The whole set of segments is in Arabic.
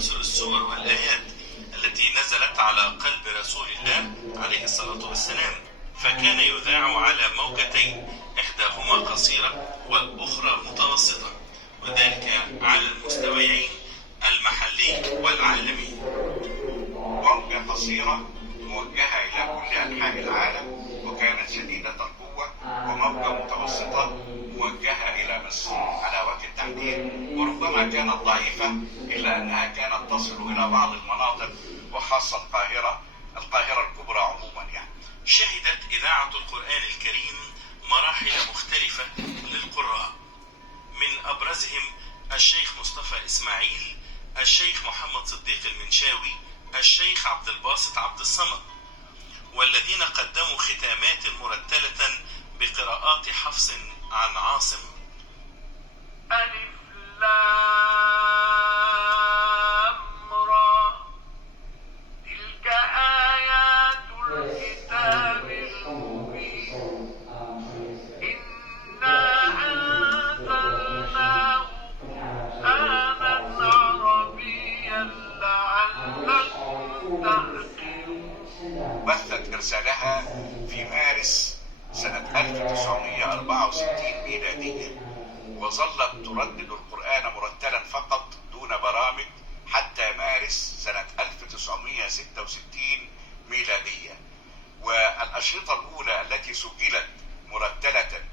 تسلسل السور والآيات التي نزلت على قلب رسول الله عليه الصلاة والسلام، فكان يذاع على موجتين، إحداهما قصيرة والأخرى متوسطة، وذلك على المستويين المحلي والعالمي. موجة قصيرة موجهة إلى كل أنحاء العالم وكانت شديدة القوة، وموجة متوسطة موجهة إلى مصر على وجه التحديد، وربما كانت ضعيفة إلا أنها كانت تصل إلى بعض المناطق وخاصة القاهرة الكبرى عموما. شهدت إذاعة القرآن الكريم مراحل مختلفة للقراء، من أبرزهم الشيخ مصطفى إسماعيل، الشيخ محمد صديق المنشاوي، الشيخ عبد الباسط عبد الصمد، والذين قدموا ختامات مرتلة بقراءات حفص عن عاصم. ألف لام را، تلك آيات الكتاب المبين، إنا أنزلناه قرآنا عربيا لعلكم تعقلون. بثت إرسالها في مارس سنة 1964 ميلادية، وظلت تردد القرآن مرتلا فقط دون برامج حتى مارس سنة 1966 ميلادية. والأشرطة الأولى التي سجلت مرتلة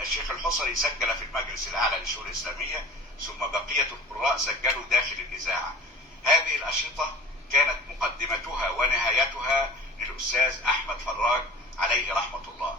الشيخ الحصري سجل في المجلس الأعلى للشؤون الإسلامية، ثم بقية القراء سجلوا داخل الإذاعة. هذه الأشرطة كانت مقدمتها ونهايتها للأستاذ أحمد فراج عليه رحمة الله.